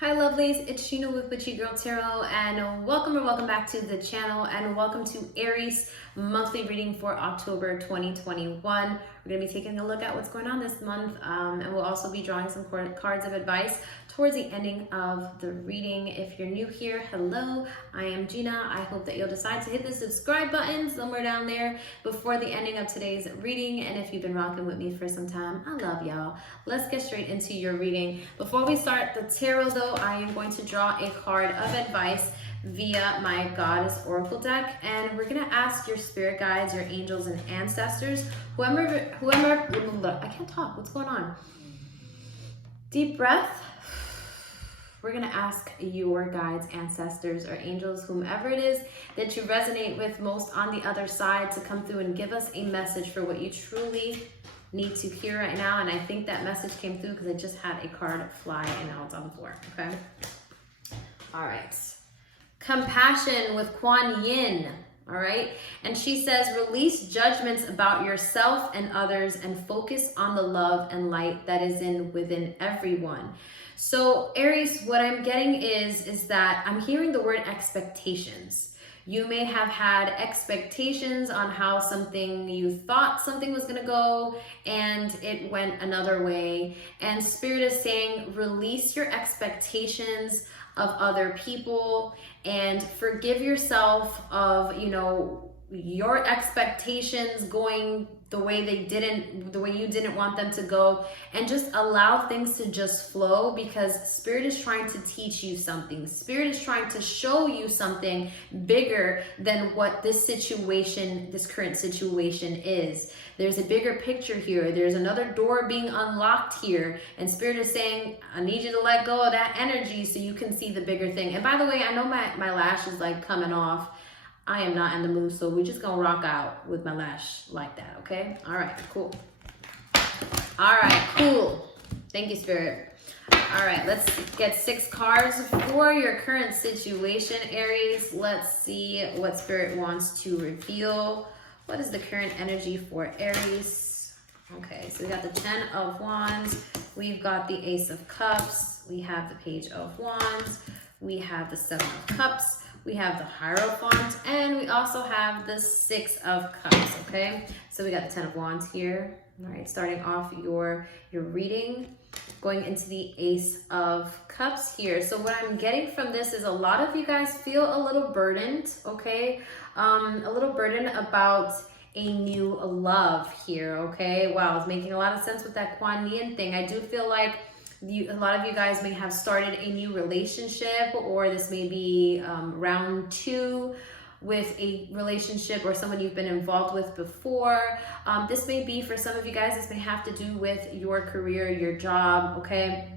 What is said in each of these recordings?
Hi lovelies, it's Sheena with WitchyGirlTarot and welcome back to the channel and welcome to Aries monthly reading for October 2021. We're going to be taking a look at what's going on this month and we'll also be drawing some cards of advice towards the ending of the reading. If you're new here, hello, I am Gina. I hope that you'll decide to hit the subscribe button somewhere down there before the ending of today's reading. And if you've been rocking with me for some time, I love y'all. Let's get straight into your reading. Before we start the tarot though, I am going to draw a card of advice via my Goddess Oracle deck, and we're gonna ask your spirit guides, your angels and ancestors, whoever, I can't talk, what's going on? Deep breath. We're gonna ask your guides, ancestors, or angels, whomever it is that you resonate with most on the other side, to come through and give us a message for what you truly need to hear right now. And I think that message came through because I just had a card fly and now it's on the floor, okay? All right. Compassion with Kuan Yin, all right? And she says, release judgments about yourself and others and focus on the love and light that is within everyone. So Aries, what I'm getting is that I'm hearing the word expectations. You may have had expectations on how you thought something was gonna go and it went another way. And Spirit is saying, release your expectations of other people and forgive yourself of, your expectations going the way you didn't want them to go, and just allow things to just flow, because Spirit is trying to teach you something. Spirit is trying to show you something bigger than what this current situation is. There's a bigger picture here. There's another door being unlocked here, and Spirit is saying, I need you to let go of that energy so you can see the bigger thing. And by the way, I know my lash is like coming off. I am not in the mood, so we're just gonna rock out with my lash like that, okay? All right, cool. All right, cool. Thank you, Spirit. All right, let's get 6 cards for your current situation, Aries. Let's see what Spirit wants to reveal. What is the current energy for Aries? Okay, so we got the 10 of Wands. We've got the Ace of Cups. We have the Page of Wands. We have the 7 of Cups. We have the Hierophant, and we also have the 6 of Cups, okay? So we got the 10 of Wands here. All right, starting off your reading, going into the Ace of Cups here. So what I'm getting from this is a lot of you guys feel a little burdened, okay? A little burdened about a new love here, okay? Wow, it's making a lot of sense with that Kuan Yin thing. I do feel like a lot of you guys may have started a new relationship, or this may be round 2 with a relationship or someone you've been involved with before. This may be, for some of you guys, this may have to do with your career, your job, okay?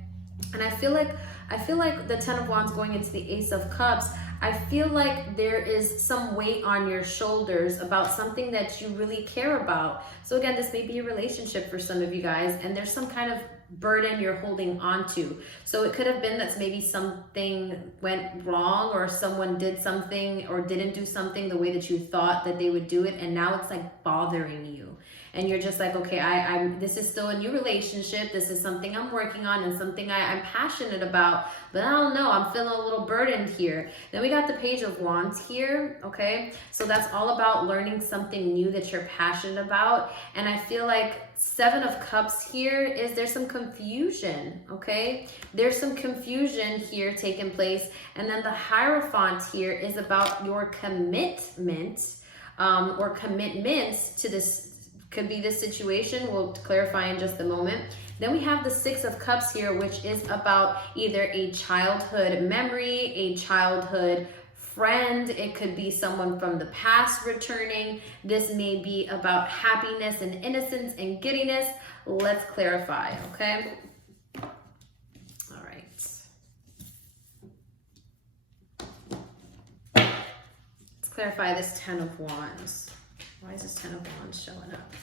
And I feel like the 10 of Wands going into the Ace of Cups, I feel like there is some weight on your shoulders about something that you really care about. So again, this may be a relationship for some of you guys, and there's some kind of burden you're holding on to. So it could have been that maybe something went wrong, or someone did something or didn't do something the way that you thought that they would do it, and now it's like bothering you. And you're just like, okay, this is still a new relationship. This is something I'm working on and something I'm passionate about, but I don't know, I'm feeling a little burdened here. Then we got the Page of Wands here, okay? So that's all about learning something new that you're passionate about. And I feel like 7 of Cups here there's some confusion, okay? There's some confusion here taking place. And then the Hierophant here is about your commitment or commitments to this. Could be this situation. We'll clarify in just a moment. Then we have the 6 of Cups here, which is about either a childhood memory, a childhood friend. It could be someone from the past returning. This may be about happiness and innocence and giddiness. Let's clarify, okay? All right. Let's clarify this 10 of Wands. Why is this 10 of Wands showing up?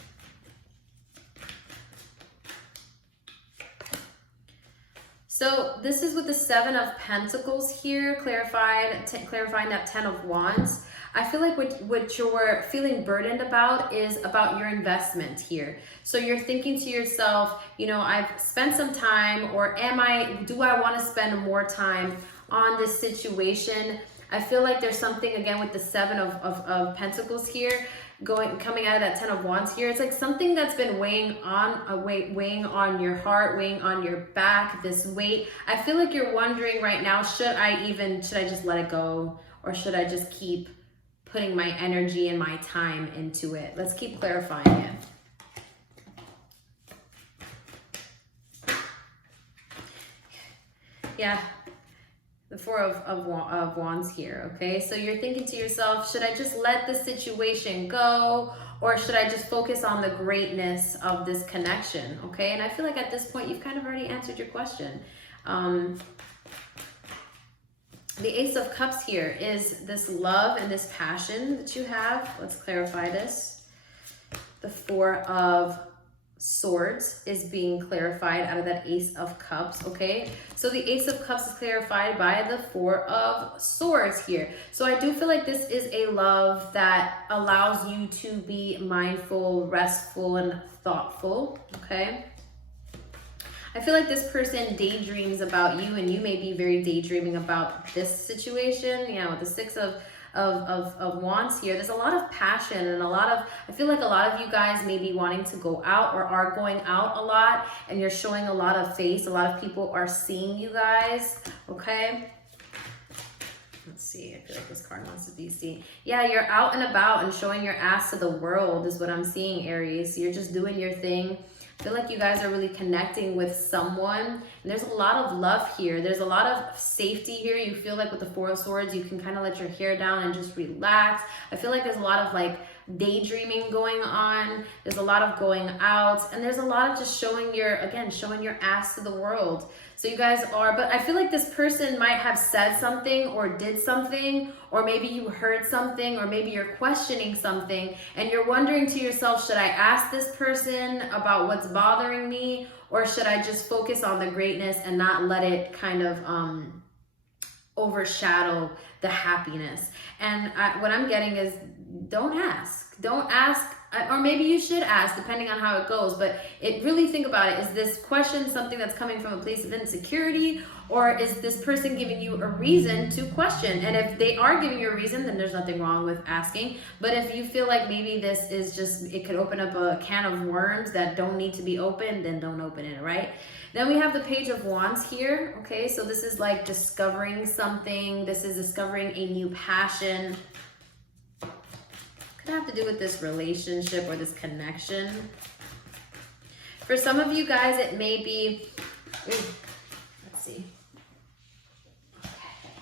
So this is with the Seven of Pentacles here, clarifying that Ten of Wands. I feel like what you're feeling burdened about is about your investment here. So you're thinking to yourself, you know, I've spent some time, or do I want to spend more time on this situation? I feel like there's something, again, with the Seven of Pentacles here, coming out of that Ten of Wands here. It's like something that's been weighing on your heart, weighing on your back, this weight. I feel like you're wondering right now, should I just let it go, or should I just keep putting my energy and my time into it? Let's keep clarifying it. Yeah, the Four of Wands here, okay? So you're thinking to yourself, should I just let the situation go, or should I just focus on the greatness of this connection, okay? And I feel like at this point, you've kind of already answered your question. The Ace of Cups here is this love and this passion that you have. Let's clarify this. The Four of Swords is being clarified out of that Ace of Cups, okay? So the Ace of Cups is clarified by the Four of Swords here. So I do feel like this is a love that allows you to be mindful, restful, and thoughtful, okay? I feel like this person daydreams about you, and you may be very daydreaming about this situation. You know, with the Six of Wands here, there's a lot of passion and I feel like a lot of you guys may be wanting to go out, or are going out a lot, and you're showing a lot of face. A lot of people are seeing you guys, okay? Let's see, I feel like this card wants to be seen. Yeah, you're out and about and showing your ass to the world is what I'm seeing, Aries. You're just doing your thing. I feel like you guys are really connecting with someone, and there's a lot of love here. There's a lot of safety here. You feel like with the Four of Swords, you can kind of let your hair down and just relax. I feel like there's a lot of like daydreaming going on. There's a lot of going out, and there's a lot of just showing your ass to the world. So you guys are, but I feel like this person might have said something or did something, or maybe you heard something, or maybe you're questioning something, and you're wondering to yourself, should I ask this person about what's bothering me, or should I just focus on the greatness and not let it kind of overshadow the happiness? And what I'm getting is, don't ask, or maybe you should ask, depending on how it goes. But really think about it. Is this question something that's coming from a place of insecurity, or is this person giving you a reason to question? And if they are giving you a reason, then there's nothing wrong with asking. But if you feel like maybe this is just, it could open up a can of worms that don't need to be opened, then don't open it, right? Then we have the Page of Wands here, okay? So this is like discovering something. This is discovering a new passion. Could have to do with this relationship or this connection. For some of you guys, it may be, let's see. Okay,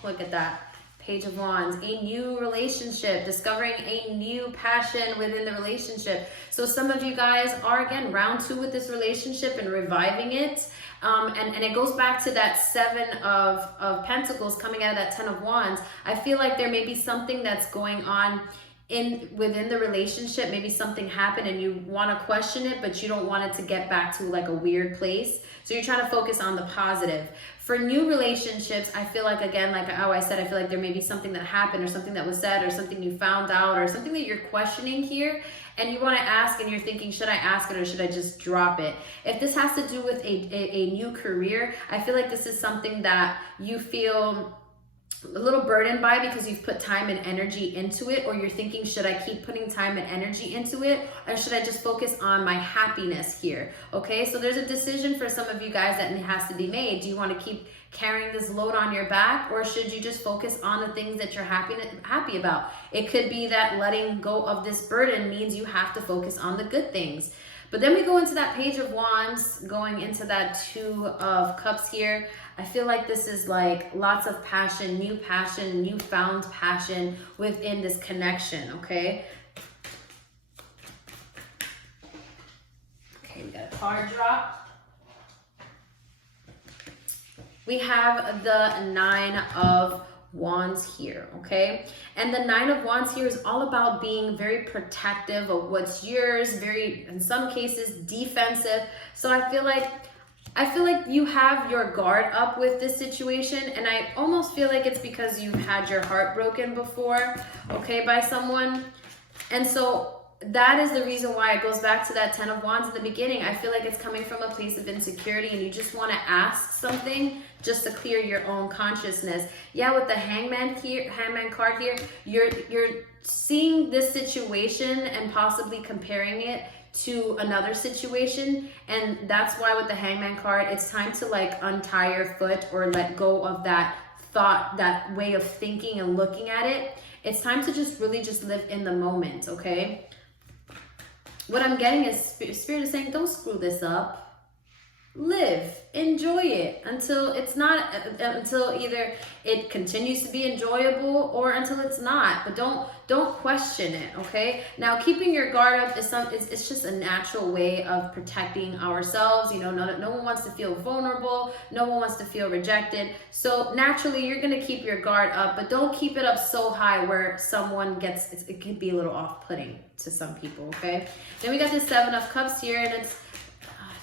look at that. Page of Wands, a new relationship, discovering a new passion within the relationship. So some of you guys are, again, round 2 with this relationship and reviving it. And it goes back to that Seven of Pentacles coming out of that Ten of Wands. I feel like there may be something that's going on within the relationship. Maybe something happened and you want to question it, but you don't want it to get back to like a weird place. So you're trying to focus on the positive. For new relationships, I feel like, again, like how I said, I feel like there may be something that happened, or something that was said, or something you found out, or something that you're questioning here, and you want to ask, and you're thinking, should I ask it or should I just drop it? If this has to do with a new career, I feel like this is something that you feel a little burdened by because you've put time and energy into it, or you're thinking, should I keep putting time and energy into it, or should I just focus on my happiness here? Okay, so there's a decision for some of you guys that has to be made. Do you want to keep carrying this load on your back, or should you just focus on the things that you're happy about? It could be that letting go of this burden means you have to focus on the good things. But then we go into that Page of Wands, going into that Two of Cups here. I feel like this is like lots of passion, newfound passion within this connection, okay? Okay, we got a card drop. We have the Nine of Wands here, okay? And the Nine of Wands here is all about being very protective of what's yours, very, in some cases, defensive. So I feel like I feel like you have your guard up with this situation, and I almost feel like it's because you've had your heart broken before, okay, by someone. And so that is the reason why it goes back to that 10 of Wands in the beginning. I feel like it's coming from a place of insecurity, and you just want to ask something just to clear your own consciousness. Yeah, with the Hangman card here, you're seeing this situation and possibly comparing it to another situation, and that's why with the Hangman card, it's time to like untie your foot or let go of that thought, that way of thinking and looking at it. It's time to just really just live in the moment, okay? What I'm getting is Spirit is saying, don't screw this up. Live, enjoy it until it's not, until either it continues to be enjoyable or until it's not. But don't question it, okay? Now, keeping your guard up is it's just a natural way of protecting ourselves. You know, no one wants to feel vulnerable. No one wants to feel rejected. So naturally, you're gonna keep your guard up, but don't keep it up so high where someone gets, it could be a little off-putting to some people, okay? Then we got the 7 of Cups here, and it's,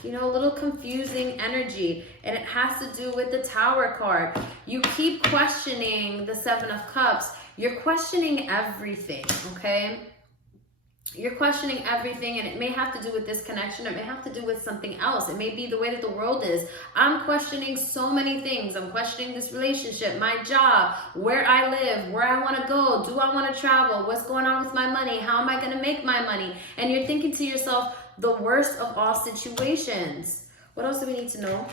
you know, a little confusing energy, and it has to do with the Tower card. You keep questioning the 7 of Cups. You're questioning everything, okay? You're questioning everything, and it may have to do with this connection. It may have to do with something else. It may be the way that the world is. I'm questioning so many things. I'm questioning this relationship, my job, where I live, where I want to go. Do I want to travel? What's going on with my money? How am I going to make my money? And you're thinking to yourself, the worst of all situations. What else do we need to know?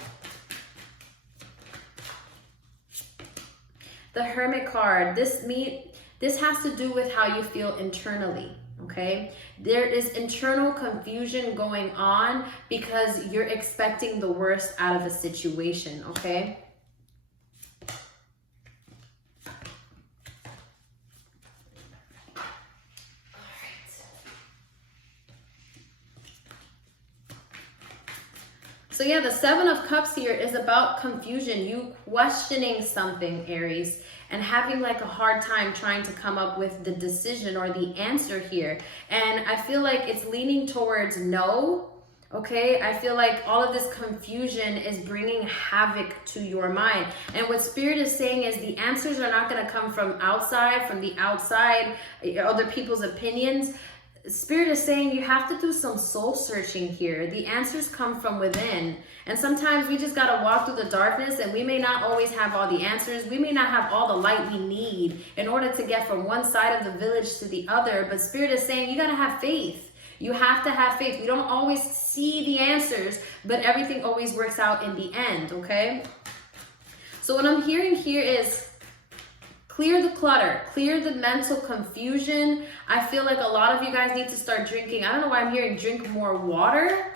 The Hermit card. This has to do with how you feel internally, okay? There is internal confusion going on because you're expecting the worst out of a situation, okay? So yeah, the 7 of Cups here is about confusion, you questioning something, Aries, and having like a hard time trying to come up with the decision or the answer here. And I feel like it's leaning towards no, okay? I feel like all of this confusion is bringing havoc to your mind. And what Spirit is saying is the answers are not going to come from the outside, other people's opinions. Spirit is saying you have to do some soul searching here. The answers come from within. And sometimes we just got to walk through the darkness, and we may not always have all the answers. We may not have all the light we need in order to get from one side of the village to the other. But Spirit is saying you got to have faith. You have to have faith. We don't always see the answers, but everything always works out in the end, okay? So what I'm hearing here is clear the clutter, clear the mental confusion. I feel like a lot of you guys need to start drinking. I don't know why I'm hearing drink more water,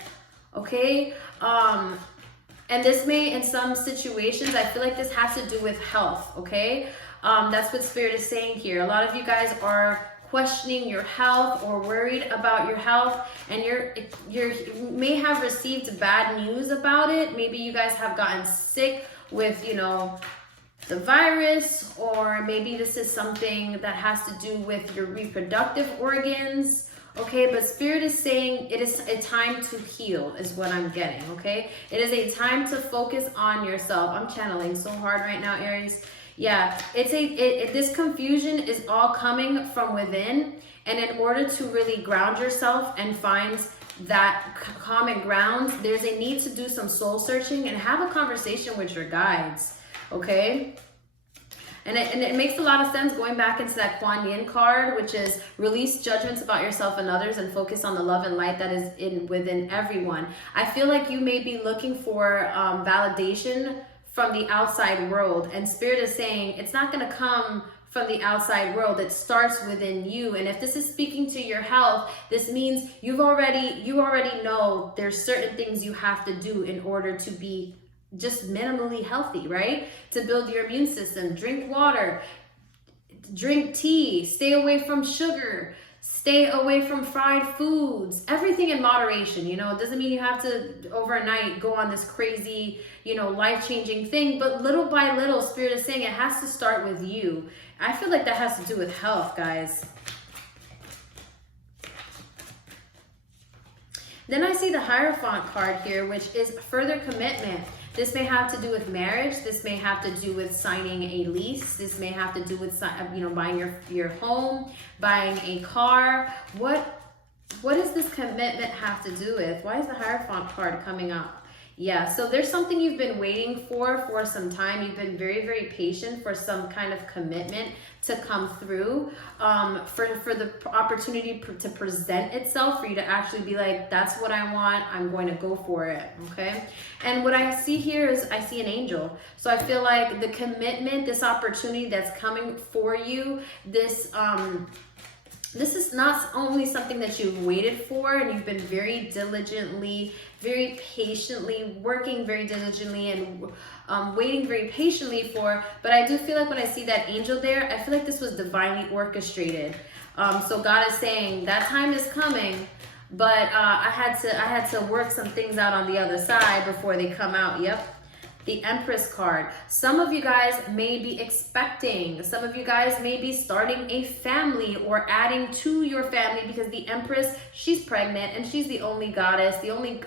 okay? And this may, in some situations, I feel like this has to do with health, okay? That's what Spirit is saying here. A lot of you guys are questioning your health or worried about your health, and you may have received bad news about it. Maybe you guys have gotten sick with, you know, the virus, or maybe this is something that has to do with your reproductive organs, okay? But Spirit is saying it is a time to heal is what I'm getting, okay? It is a time to focus on yourself. I'm channeling so hard right now, Aries. Yeah, this confusion is all coming from within, and in order to really ground yourself and find that common ground, there's a need to do some soul searching and have a conversation with your guides. Okay, and it makes a lot of sense going back into that Kuan Yin card, which is release judgments about yourself and others and focus on the love and light that is within everyone. I feel like you may be looking for validation from the outside world, and Spirit is saying it's not going to come from the outside world. It starts within you. And if this is speaking to your health, this means you already know there's certain things you have to do in order to be just minimally healthy, right? To build your immune system. Drink water, drink tea, stay away from sugar, stay away from fried foods, everything in moderation. You know, it doesn't mean you have to overnight go on this crazy, you know, life-changing thing, but little by little, Spirit is saying it has to start with you. I feel like that has to do with health, guys. Then I see the Hierophant card here, which is further commitment. This may have to do with marriage. This may have to do with signing a lease. This may have to do with, you know, buying your home, buying a car. What does this commitment have to do with? Why is the Hierophant card coming up? Yeah, so there's something you've been waiting for some time. You've been very, very patient for some kind of commitment to come through, for the opportunity to present itself, for you to actually be like, that's what I want, I'm going to go for it, okay? And what I see here is I see an angel. So I feel like the commitment, this opportunity that's coming for you, this is not only something that you've waited for and you've been very diligently, very patiently working very diligently and waiting very patiently for, but I do feel like when I see that angel there, I feel like this was divinely orchestrated. So God is saying that time is coming, but I had to work some things out on the other side before they come out. Yep. The Empress card. Some of you guys may be expecting, some of you guys may be starting a family or adding to your family, because the Empress, she's pregnant and she's the only goddess, the only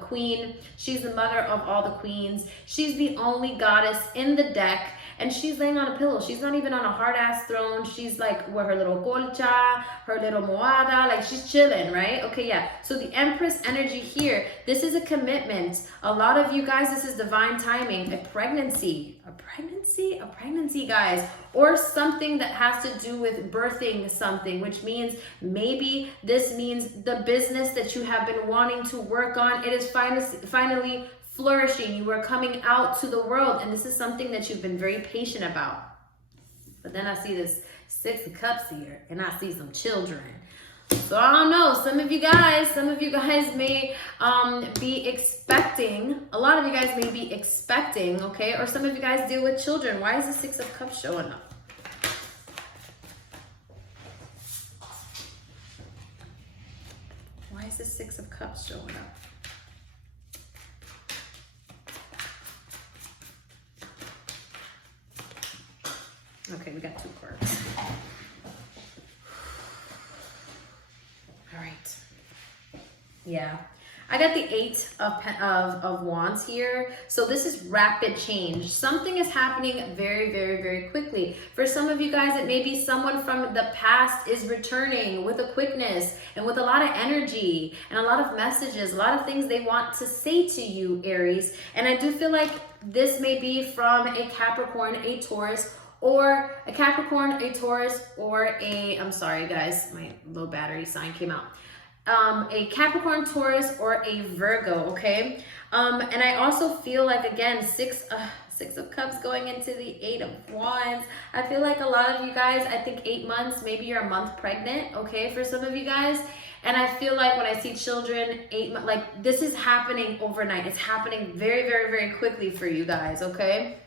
queen. She's the mother of all the queens. She's the only goddess in the deck, and she's laying on a pillow. She's not even on a hard ass throne. She's like with her little colcha, her little moada, like she's chilling, right? Okay, yeah. So the Empress energy here, this is a commitment. A lot of you guys, this is divine timing, a pregnancy, guys, or something that has to do with birthing something, which means maybe this means the business that you have been wanting to work on, it is finally flourishing. You are coming out to the world, and this is something that you've been very patient about. But then I see this Six of Cups here, and I see some children. So I don't know, some of you guys may be expecting, a lot of you guys may be expecting, okay? Or some of you guys deal with children. Why is the Six of Cups showing up? Why is the Six of Cups showing up? Okay, we got two cards. All right. Yeah. I got the Eight of Wands here. So this is rapid change. Something is happening very, very, very quickly. For some of you guys, it may be someone from the past is returning with a quickness and with a lot of energy and a lot of messages, a lot of things they want to say to you, Aries. And I do feel like this may be from a Capricorn, a Taurus, or a Capricorn, a Taurus, or a, I'm sorry guys, my low battery sign came out. A Capricorn, Taurus, or a Virgo, okay? And I also feel like, again, Six of Cups going into the Eight of Wands. I feel like a lot of you guys, I think 8 months, maybe you're a month pregnant, okay, for some of you guys. And I feel like when I see children, 8 months, like this is happening overnight. It's happening very, very, very quickly for you guys, okay?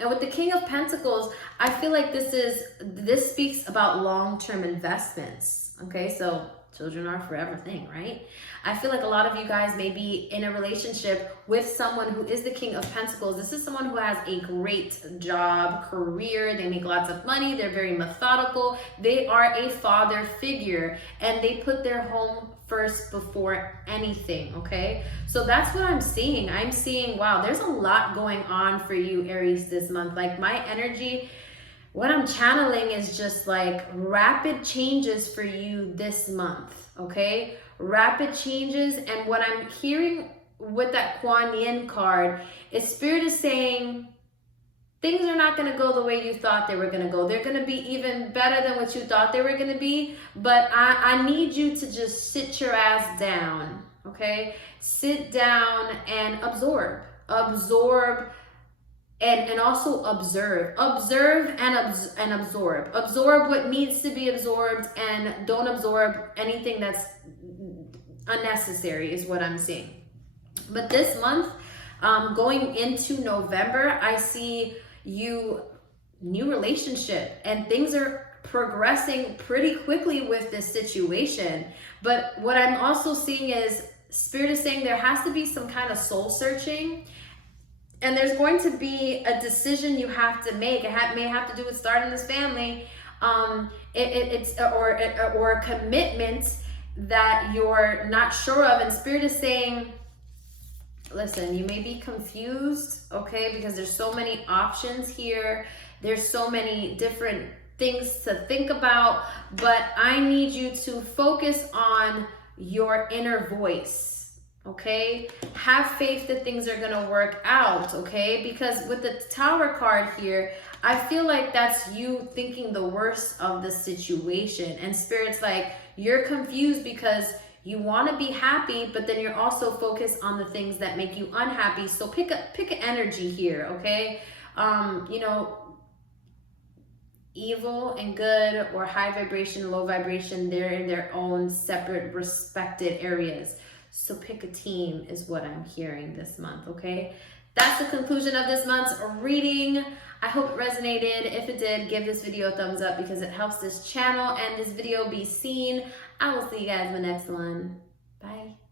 And with the King of Pentacles, I feel like this speaks about long-term investments, okay? So children are a forever thing, right? I feel like a lot of you guys may be in a relationship with someone who is the King of Pentacles. This is someone who has a great job, career, they make lots of money, they're very methodical, they are a father figure, and they put their home first before anything, okay? So that's what I'm seeing. I'm seeing, wow, there's a lot going on for you, Aries, this month. Like my energy, what I'm channeling is just like rapid changes for you this month, okay? Rapid changes. And what I'm hearing with that Kuan Yin card is Spirit is saying, things are not going to go the way you thought they were going to go. They're going to be even better than what you thought they were going to be. But I need you to just sit your ass down, okay? Sit down and absorb. And also observe and absorb. Absorb what needs to be absorbed, and don't absorb anything that's unnecessary is what I'm seeing. But this month, going into November, I see you new relationship, and things are progressing pretty quickly with this situation. But what I'm also seeing is Spirit is saying there has to be some kind of soul searching. And there's going to be a decision you have to make. It may have to do with starting this family, or a commitment that you're not sure of, and Spirit is saying, listen, you may be confused, okay, because there's so many options here. There's so many different things to think about, but I need you to focus on your inner voice, okay? Have faith that things are gonna work out, okay? Because with the Tower card here, I feel like that's you thinking the worst of the situation. And Spirit's like, you're confused because you want to be happy, but then you're also focused on the things that make you unhappy. So pick an energy here, okay? You know, evil and good, or high vibration, low vibration, they're in their own separate respected areas. So pick a team is what I'm hearing this month, okay? That's the conclusion of this month's reading. I hope it resonated. If it did, give this video a thumbs up because it helps this channel and this video be seen. I will see you guys in the next one. Bye.